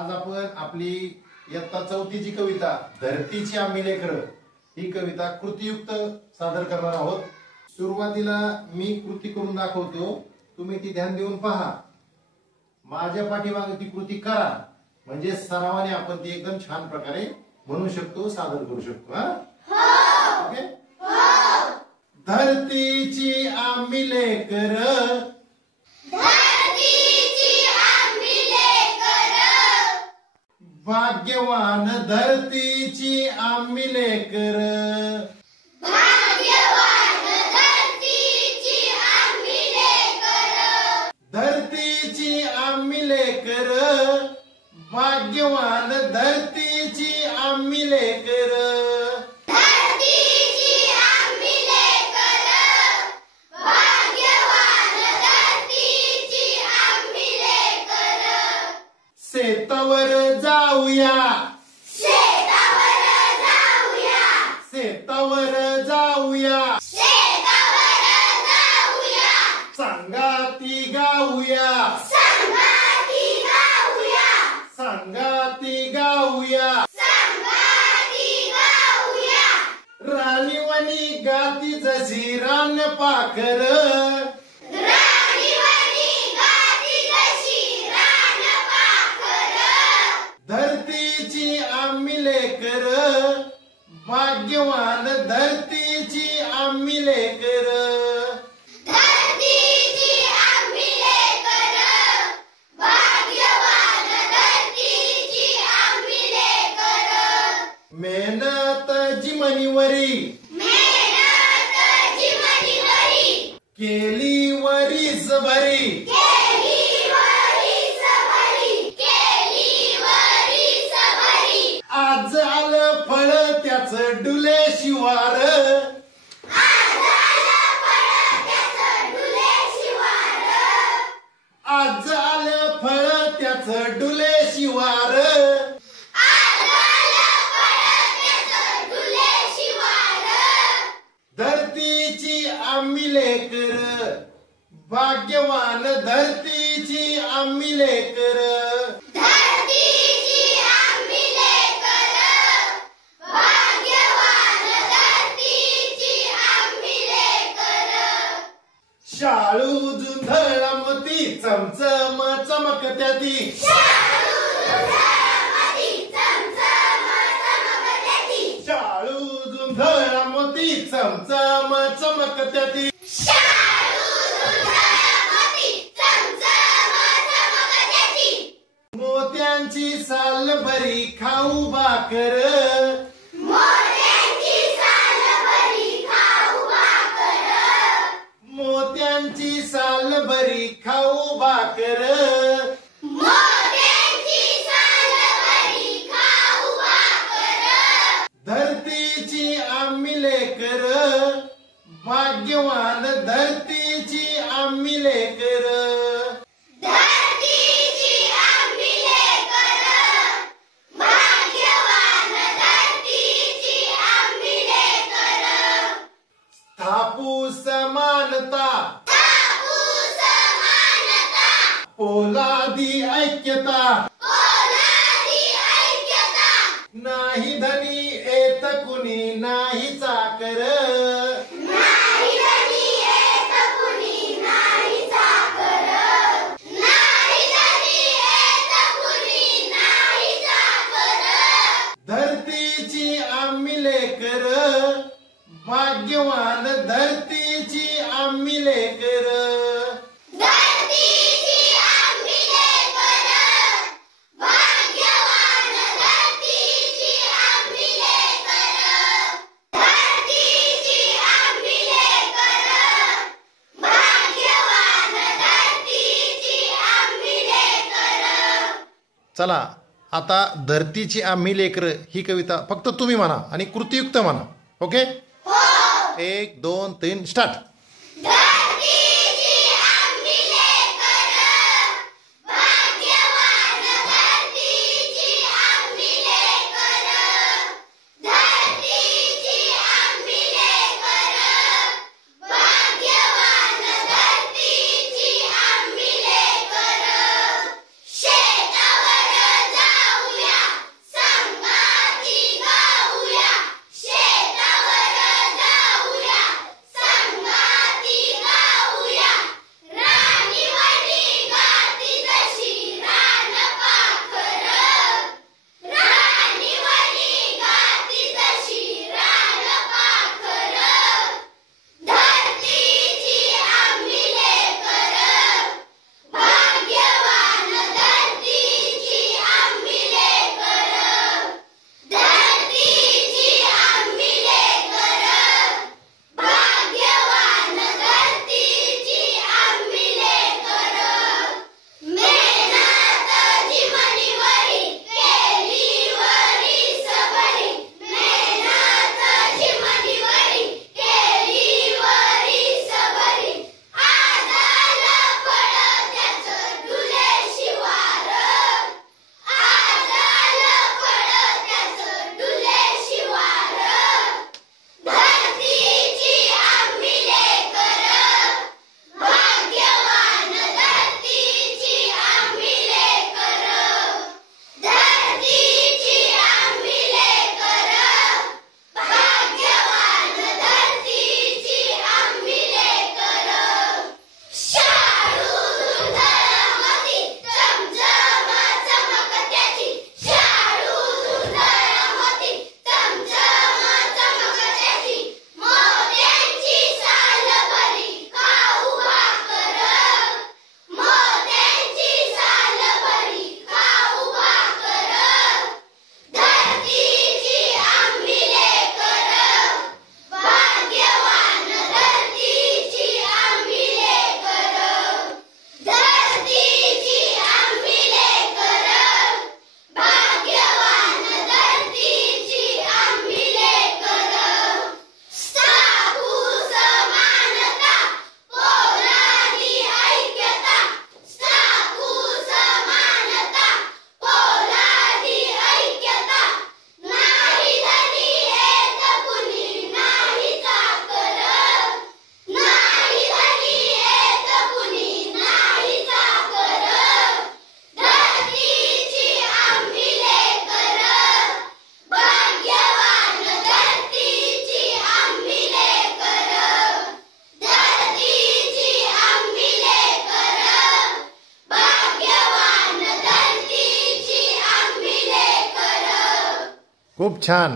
आज आपण आपली इयत्ता चौथीची कविता धरतीची आम्ही लेकरं ही कविता कृतीयुक्त सादर करणार आहोत। सुरुवातीला मी कृती करून दाखवतो, तुम्ही ती ध्यान देऊन पहा। माझ्या पाठीमागे ती कृती करा, म्हणजे सरावाने आपण ती एकदम छान प्रकारे म्हणू शकतो, सादर करू शकतो। हा ओके। धरतीची आम्ही लेकरं, भाग्यवान धरतीची आम्ही लेकरं, धरतीची आम्ही लेकरं, भाग्यवान धरतीची आम्ही लेकरं, शेतावर जाऊया, शेतावर जाऊया, शेतावर जाऊया, शेतावर जाऊया, संगाती गाऊया, संगाती गाऊया, संगाती गाऊया, संगाती गाऊया, राणीवणी गाती जशी रान पाखर, धरतीची आम्ही लेकरं, भाग्यवान धरतीची आम्ही लेकरं, धरतीची आम्ही लेकरं, भाग्यवान धरतीची आम्ही लेकरं, मेहनत जिमनीवरी, मेहनत जिमनीवरी, केली वरीस भरी, आज आलं फळ त्याच डुले शिवार, आज आलं फळ त्याच डुले शिवार, धरतीची आम्ही लेकरं, भाग्यवान धरतीची आम्ही लेकरं, शाळू झुंधळामती चमचम चमकत्याती, शाळू झुंधळामती चमचम चमकत्याती, मोत्यांची साल भरी खाऊ भाकर, मोत्यांची साल भरी खाऊ भाकर, धरतीची आम्ही लेकरं, भाग्यवान धरतीची आम्ही लेकरं, थापू समानता, पोलादी ऐक्यता, नाही धनी येत कुणी नाही चाकर, धरतीची आम्ही लेकरं, भाग्यवान धरतीची आम्ही लेकरं, धरतीची आम्ही लेकरं, भाग्यवान धरतीची आम्ही लेकरं, धरतीची आम्ही लेकरं, भाग्यवान धरतीची आम्ही लेकरं। चला आता धरतीची आम्ही लेकरं ही कविता फक्त तुम्ही म्हणा आणि कृतीयुक्त म्हणा। Okay, 1 2 3 start. शेतावर खूप छान.